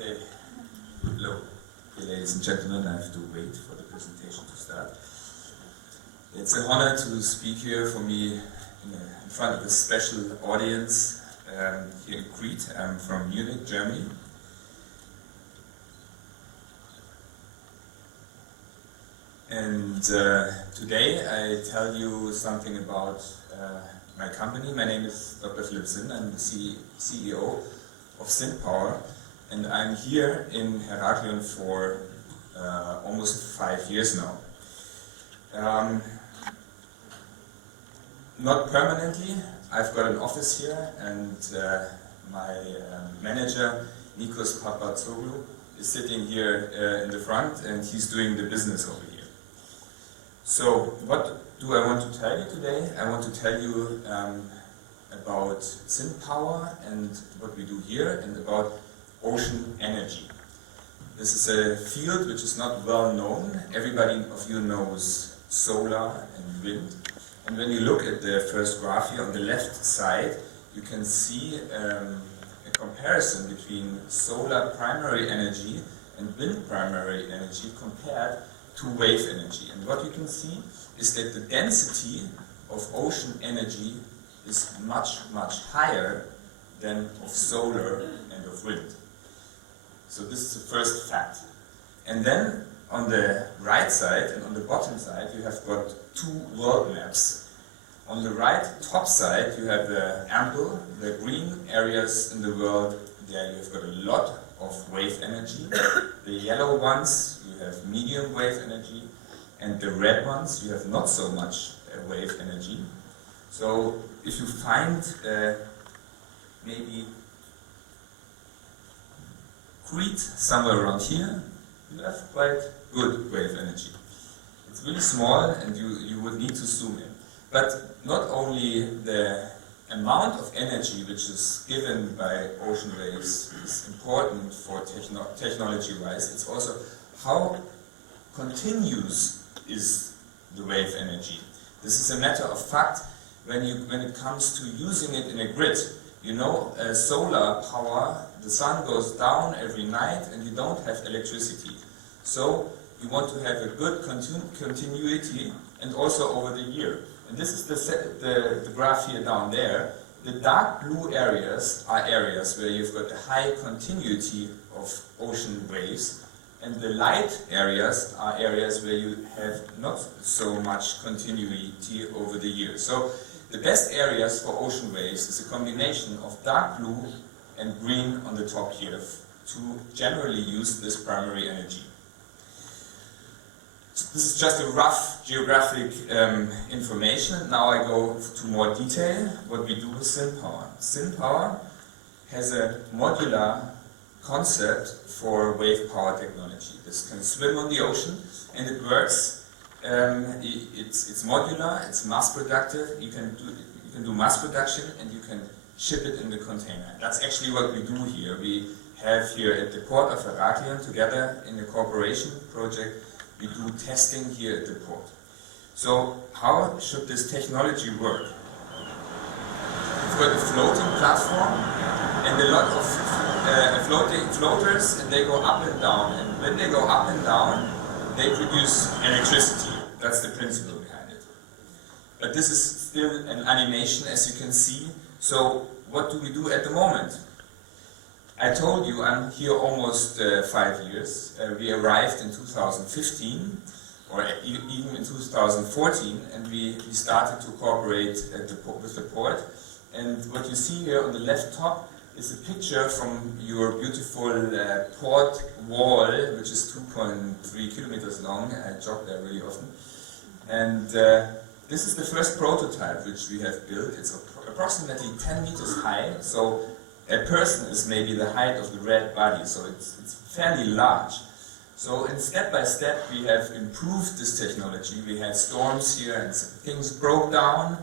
Okay. Hello. Okay, ladies and gentlemen, I have to wait for the presentation to start. It's an honor to speak here for me in front of a special audience here in Crete. I'm from Munich, Germany. And today I tell you something about my company. My name is Dr. Philipp Sinn. I'm the CEO of Sinn Power, and I'm here in Ηράκλειο for almost 5 years now. Not permanently. I've got an office here, and my manager, Nikos Papatsoglu, is sitting here in the front, and he's doing the business over here. So, what do I want to tell you today? I want to tell you about Sinn Power and what we do here, and about ocean energy. This is a field which is not well known. Everybody of you knows solar and wind. And when you look at the first graph here on the left side, you can see a comparison between solar primary energy and wind primary energy compared to wave energy. And what you can see is that the density of ocean energy is much, much higher than of solar and of wind. So this is the first fact. And then on the right side and on the bottom side you have got two world maps. On the right top side you have the ample, the green areas in the world. There you have got a lot of wave energy. The yellow ones you have medium wave energy, and the red ones you have not so much wave energy. So if you find maybe Crete somewhere around here, you have quite good wave energy. It's really small and you would need to zoom in. But not only the amount of energy which is given by ocean waves is important for technology-wise, it's also how continuous is the wave energy. This is a matter of fact when it comes to using it in a grid. You know, solar power, the sun goes down every night and you don't have electricity. So you want to have a good continuity and also over the year. And this is the graph here down there. The dark blue areas are areas where you've got a high continuity of ocean waves, and the light areas are areas where you have not so much continuity over the year. So the best areas for ocean waves is a combination of dark blue and green on the top here to generally use this primary energy. So this is just a rough geographic information. Now I go to more detail what we do with Sinn Power. Sinn Power has a modular concept for wave power technology. This can swim on the ocean and it works. It's modular, it's mass productive. You can do mass production and you can ship it in the container. That's actually what we do here. We have here at the port of Ηράκλειο, together in a cooperation project, we do testing here at the port. So how should this technology work? We've got a floating platform and a lot of floating floaters, and they go up and down. And when they go up and down, they produce electricity. That's the principle behind it. But this is still an animation, as you can see. So what do we do at the moment? I told you I'm here almost 5 years. We arrived in 2015, or even in 2014, and we started to cooperate with the port. And what you see here on the left top is a picture from your beautiful port wall, which is 2.3 kilometers long. I jog there really often. And this is the first prototype which we have built. It's approximately 10 meters high, so a person is maybe the height of the red body, so it's fairly large. So in step by step we have improved this technology. We had storms here and things broke down,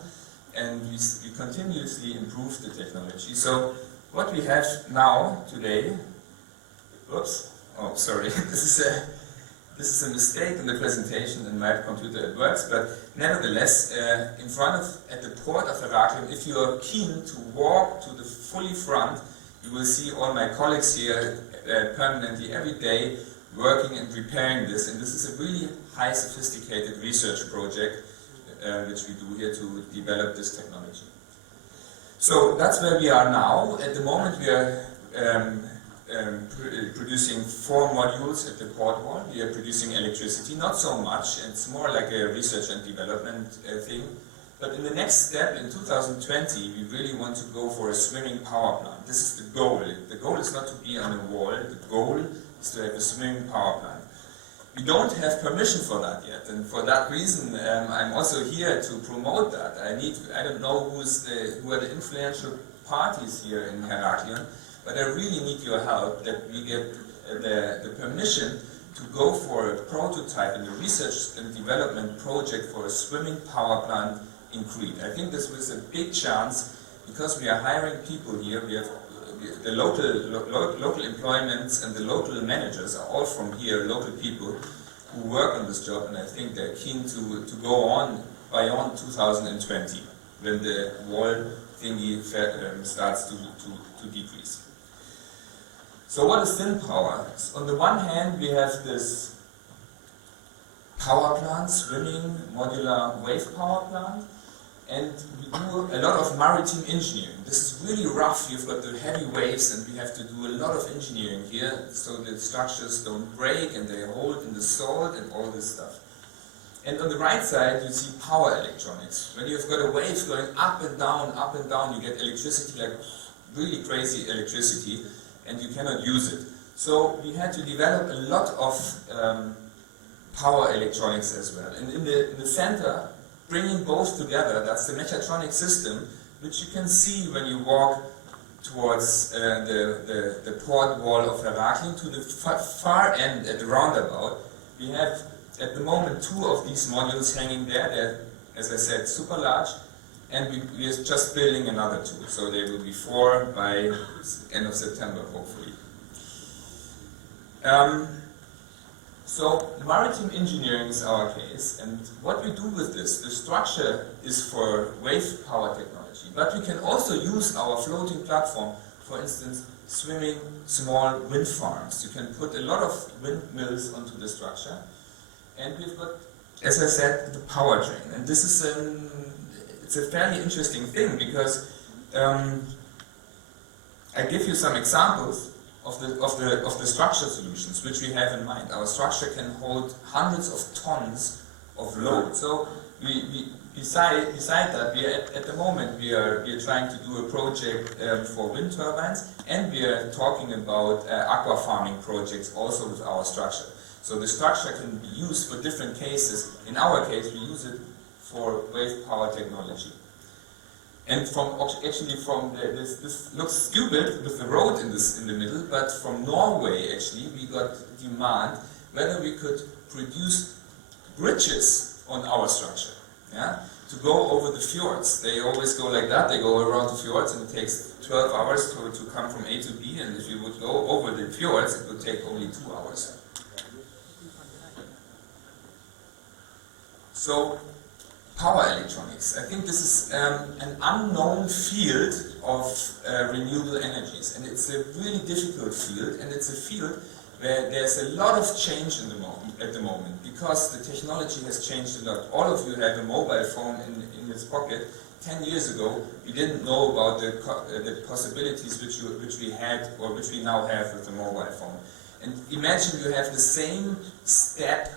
and we continuously improved the technology. So what we have now today, oops, oh sorry, this is a mistake in the presentation in my computer. It works, but nevertheless, at the port of Ηράκλειο, if you are keen to walk to the fully front, you will see all my colleagues here permanently every day working and preparing this, and this is a really high sophisticated research project which we do here to develop this technology. So that's where we are now. At the moment we are producing 4 modules at the port wall. We are producing electricity, not so much, it's more like a research and development thing. But in the next step, in 2020, we really want to go for a swimming power plant. This is the goal. The goal is not to be on a wall, the goal is to have a swimming power plant. We don't have permission for that yet, and for that reason I'm also here to promote that. I don't know who are the influential parties here in Ηράκλειο, but I really need your help that we get the permission to go for a prototype in the research and development project for a swimming power plant in Crete. I think this was a big chance because we are hiring people here. We have the local employments and the local managers are all from here, local people who work on this job, and I think they're keen to go on beyond 2020 when the wall thingy starts to decrease. So what is Sinn Power? On the one hand we have this power plant, swimming modular wave power plant, and we do a lot of maritime engineering. This is really rough. You've got the heavy waves and we have to do a lot of engineering here so the structures don't break and they hold in the salt and all this stuff. And on the right side you see power electronics. When you've got a wave going up and down, you get electricity, like really crazy electricity, and you cannot use it. So we had to develop a lot of power electronics as well. And in the center, bringing both together, that's the mechatronic system, which you can see when you walk towards the port wall of Ηράκλειο to the far end at the roundabout. We have at the moment 2 of these modules hanging there. They're, as I said, super large, and we are just building another 2, so there will be 4 by end of September, hopefully. So maritime engineering is our case, and what we do with this, the structure is for wave power technology, but we can also use our floating platform, for instance, swimming small wind farms. You can put a lot of windmills onto the structure, and we've got, as I said, the powertrain. And this is it's a fairly interesting thing because I give you some examples of the structure solutions which we have in mind. Our structure can hold hundreds of tons of load. So beside that, at the moment we are trying to do a project for wind turbines, and we are talking about aqua farming projects also with our structure. So the structure can be used for different cases. In our case, we use it for wave power technology. And this looks stupid with the road in the middle, but from Norway actually we got demand whether we could produce bridges on our structure, yeah, to go over the fjords. They always go like that. They go around the fjords, and it takes 12 hours to come from A to B. And if you would go over the fjords, it would take only 2 hours. So, power electronics. I think this is an unknown field of renewable energies, and it's a really difficult field, and it's a field where there's a lot of change at the moment, because the technology has changed a lot. All of you have a mobile phone in his pocket. 10 years ago, we didn't know about the possibilities which we had, or which we now have with the mobile phone. And imagine you have the same step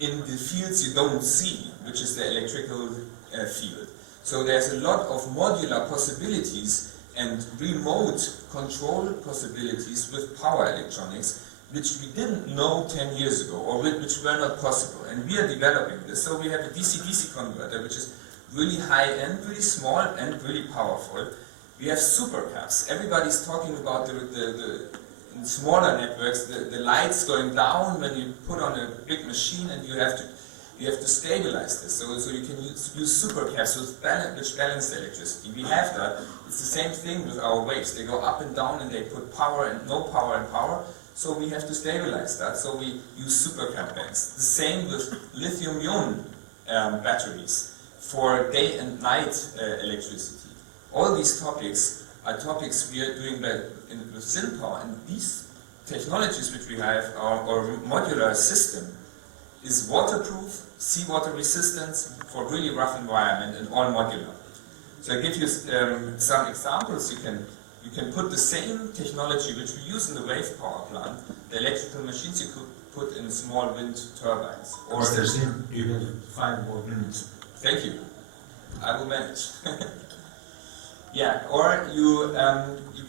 in the fields you don't see, which is the electrical field. So there's a lot of modular possibilities and remote control possibilities with power electronics, which we didn't know 10 years ago, or which were not possible. And we are developing this. So we have a DC-DC converter, which is really high-end, really small, and really powerful. We have supercaps. Everybody's talking about in smaller networks, the lights going down when you put on a big machine, and you have to stabilize this. So you can use supercaps which balance the electricity. We have that. It's the same thing with our waves. They go up and down, and they put power and no power and power. So we have to stabilize that. So we use supercap banks. The same with lithium-ion batteries for day and night electricity. All these topics are topics we are doing with Sinn Power, and these technologies which we have, our modular system, is waterproof, seawater resistance for really rough environment, and all modular. So I give you some examples. You can put the same technology which we use in the wave power plant, the electrical machines you could put in small wind turbines. Or Mr. Sinn, you have 5 more minutes. Thank you. I will manage. Yeah, or you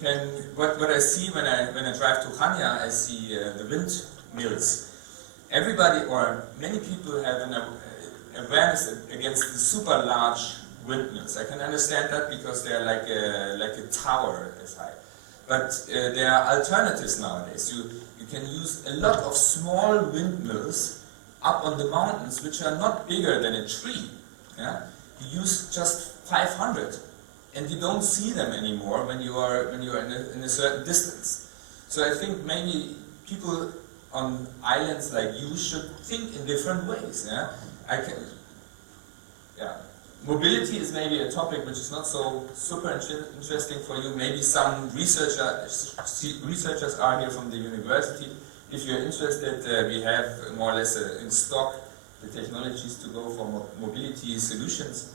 can. What I see when I drive to Chania, I see the windmills. Everybody or many people have an awareness against the super large windmills. I can understand that because they are like a tower as high. But there are alternatives nowadays. You can use a lot of small windmills up on the mountains, which are not bigger than a tree. Yeah? You use just 500, and you don't see them anymore when you are in a certain distance. So I think maybe people on islands like you should think in different ways. Yeah? Mobility is maybe a topic which is not so super interesting for you. Maybe some researchers are here from the university. If you're interested, we have more or less in stock the technologies to go for mobility solutions.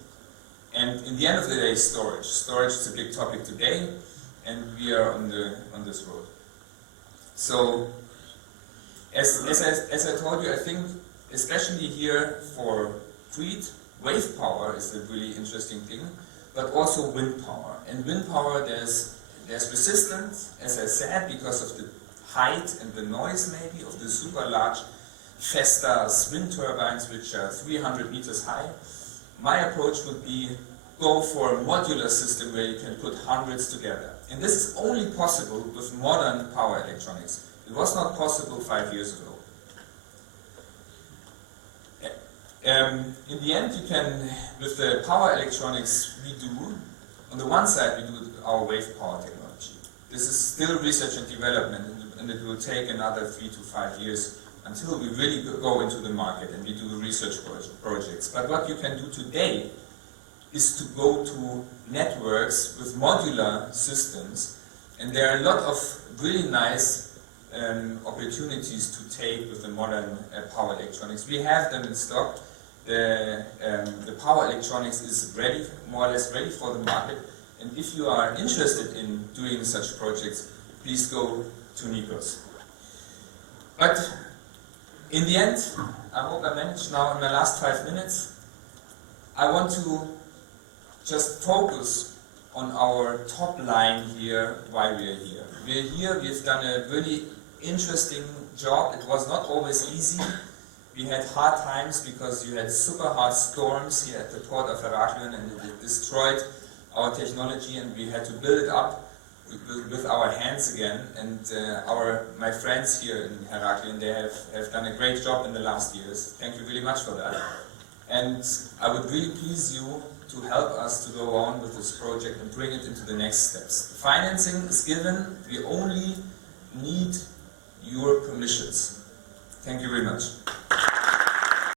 And in the end of the day, storage. Storage is a big topic today, and we are on this road. So, as I told you, I think especially here for Crete, wave power is a really interesting thing, but also wind power. And wind power, there's resistance, as I said, because of the height and the noise maybe of the super large Vestas wind turbines, which are 300 meters high. My approach would be go for a modular system where you can put hundreds together. And this is only possible with modern power electronics. It was not possible 5 years ago. In the end, you can, with the power electronics we do, on the one side we do our wave power technology. This is still research and development, and it will take another 3 to 5 years until we really go into the market and we do research projects. But what you can do today is to go to networks with modular systems, and there are a lot of really nice opportunities to take with the modern power electronics. We have them in stock. The power electronics is ready, more or less ready for the market, and if you are interested in doing such projects, please go to Nikos. But in the end, I hope I managed now in my last 5 minutes, I want to just focus on our top line here, why we are here. We are here, we've done a really interesting job. It was not always easy. We had hard times because you had super hard storms here at the port of Ηράκλειο, and it destroyed our technology, and we had to build it up with our hands again. And my friends here in Ηράκλειο, they have done a great job in the last years. Thank you really much for that. And I would really please you to help us to go on with this project and bring it into the next steps. The financing is given. We only need your permissions. Thank you very much.